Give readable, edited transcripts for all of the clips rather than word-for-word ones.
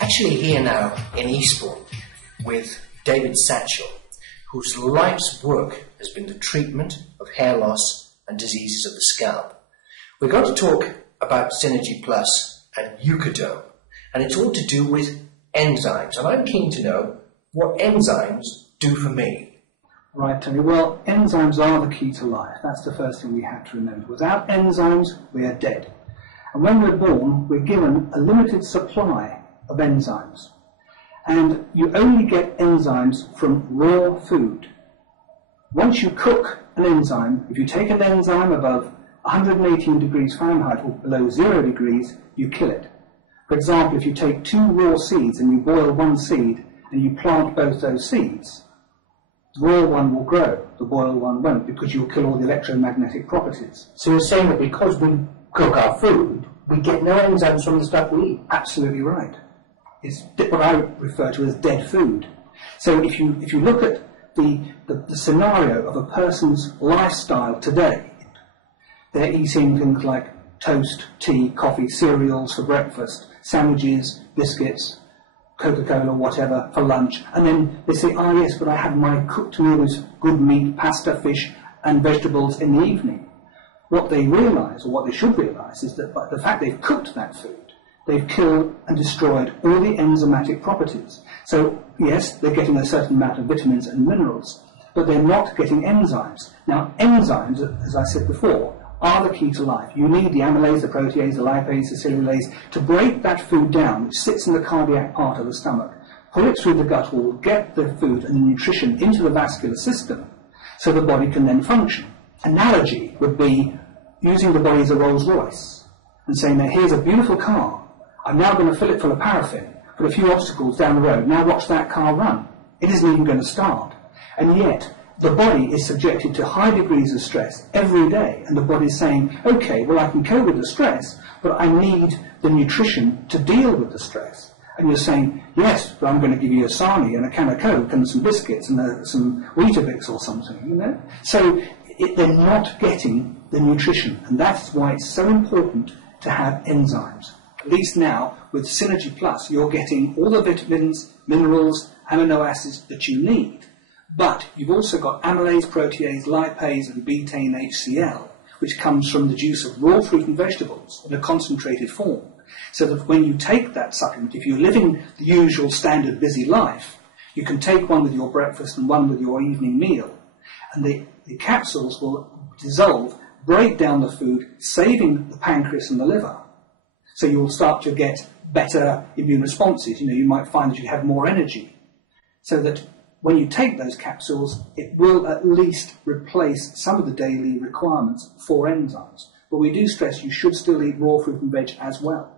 Actually here now in Eastbourne with David Satchell, whose life's work has been the treatment of hair loss and diseases of the scalp. We're going to talk about Synergy Plus and Eucaderm, and it's all to do with enzymes, and I'm keen to know what enzymes do for me. Right, Tony. Well, enzymes are the key to life. That's the first thing we have to remember. Without enzymes, we are dead. And when we're born, we're given a limited supply of enzymes. And you only get enzymes from raw food. Once you cook an enzyme, if you take an enzyme above 118 degrees Fahrenheit or below 0 degrees, you kill it. For example, if you take 2 raw seeds and you boil one seed and you plant both those seeds, the raw one will grow, the boiled one won't, because you'll kill all the electromagnetic properties. So you're saying that because we cook our food, we get no enzymes from the stuff we eat? Absolutely right. It's what I refer to as dead food. So if you look at the scenario of a person's lifestyle today, they're eating things like toast, tea, coffee, cereals for breakfast, sandwiches, biscuits, Coca-Cola, whatever, for lunch. And then they say, ah, yes, but I have my cooked meals, good meat, pasta, fish, and vegetables in the evening. What they realise, or what they should realise, is that by the fact they've cooked that food, they've killed and destroyed all the enzymatic properties. So, yes, they're getting a certain amount of vitamins and minerals, but they're not getting enzymes. Now, enzymes, as I said before, are the key to life. You need the amylase, the protease, the lipase, the cellulase to break that food down, which sits in the cardiac part of the stomach, pull it through the gut wall, get the food and the nutrition into the vascular system so the body can then function. Analogy would be using the body as a Rolls Royce and saying, now here's a beautiful car, I'm now going to fill it full of paraffin, put a few obstacles down the road, now watch that car run. It isn't even going to start. And yet, the body is subjected to high degrees of stress every day, and the body is saying, okay, well I can cope with the stress, but I need the nutrition to deal with the stress. And you're saying, yes, but I'm going to give you a sarnie and a can of Coke and some biscuits and some Weetabix or something, you know? So they're not getting the nutrition, and that's why it's so important to have enzymes. At least now, with Synergy Plus, you're getting all the vitamins, minerals, amino acids that you need. But you've also got amylase, protease, lipase, and betaine HCl, which comes from the juice of raw fruit and vegetables in a concentrated form. So that when you take that supplement, if you're living the usual standard busy life, you can take one with your breakfast and one with your evening meal. And the capsules will dissolve, break down the food, saving the pancreas and the liver. So you'll start to get better immune responses. You know, you might find that you have more energy. So that when you take those capsules, it will at least replace some of the daily requirements for enzymes. But we do stress you should still eat raw fruit and veg as well.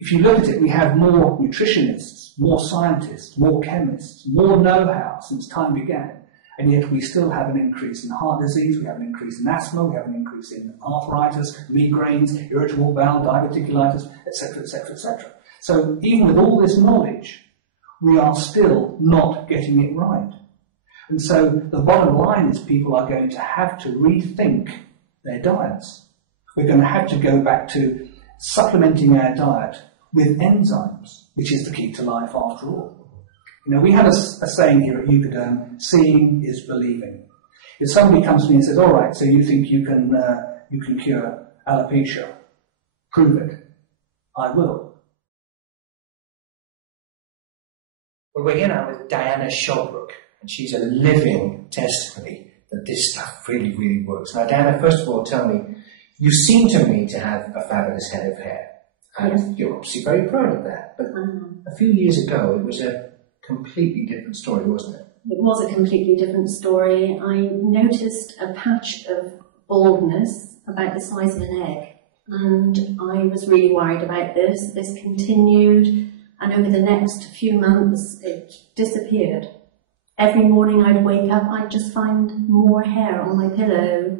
If you look at it, we have more nutritionists, more scientists, more chemists, more know-how since time began. And yet we still have an increase in heart disease, we have an increase in asthma, we have an increase in arthritis, migraines, irritable bowel, diverticulitis, etc., etc., etc. So even with all this knowledge, we are still not getting it right. And so the bottom line is people are going to have to rethink their diets. We're going to have to go back to supplementing our diet with enzymes, which is the key to life after all. You know, we have a saying here at Eucaderm, seeing is believing. If somebody comes to me and says, all right, so you think you can cure alopecia, prove it. I will. Well, we're here now with Diana Sholbrook, and she's a living testimony that this stuff really, really works. Now, Diana, first of all, tell me, you seem to me to have a fabulous head of hair, and yes, you're obviously very proud of that. But a few years ago, it was a completely different story, wasn't it? It was a completely different story. I noticed a patch of baldness about the size of an egg, and I was really worried about this. This continued, and over the next few months it disappeared. Every morning I'd wake up, I'd just find more hair on my pillow.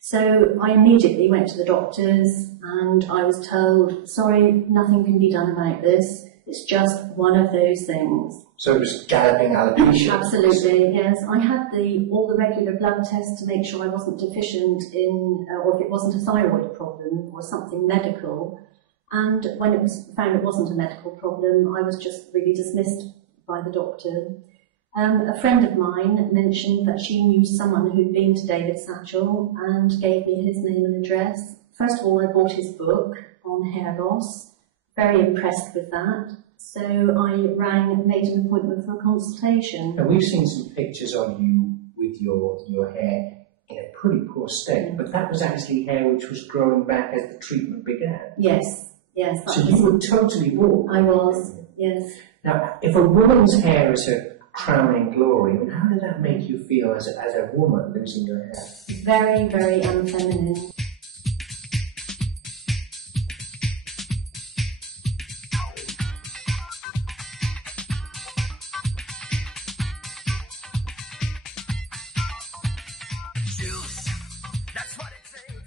So I immediately went to the doctors and I was told, sorry, nothing can be done about this. It's just one of those things. So it was galloping alopecia? Absolutely, yes. I had all the regular blood tests to make sure I wasn't deficient in, or if it wasn't a thyroid problem or something medical. And when it was found it wasn't a medical problem, I was just really dismissed by the doctor. A friend of mine mentioned that she knew someone who'd been to David Satchell and gave me his name and address. First of all, I bought his book on hair loss, very impressed with that. So I rang and made an appointment for a consultation. Now we've seen some pictures of you with your hair in a pretty poor state, but that was actually hair which was growing back as the treatment began. Yes, yes. So you were totally bald. I was, yes. Now, if a woman's hair is her crowning glory, I mean, how did that make you feel as a woman losing your hair? Very, very unfeminine. That's what it says.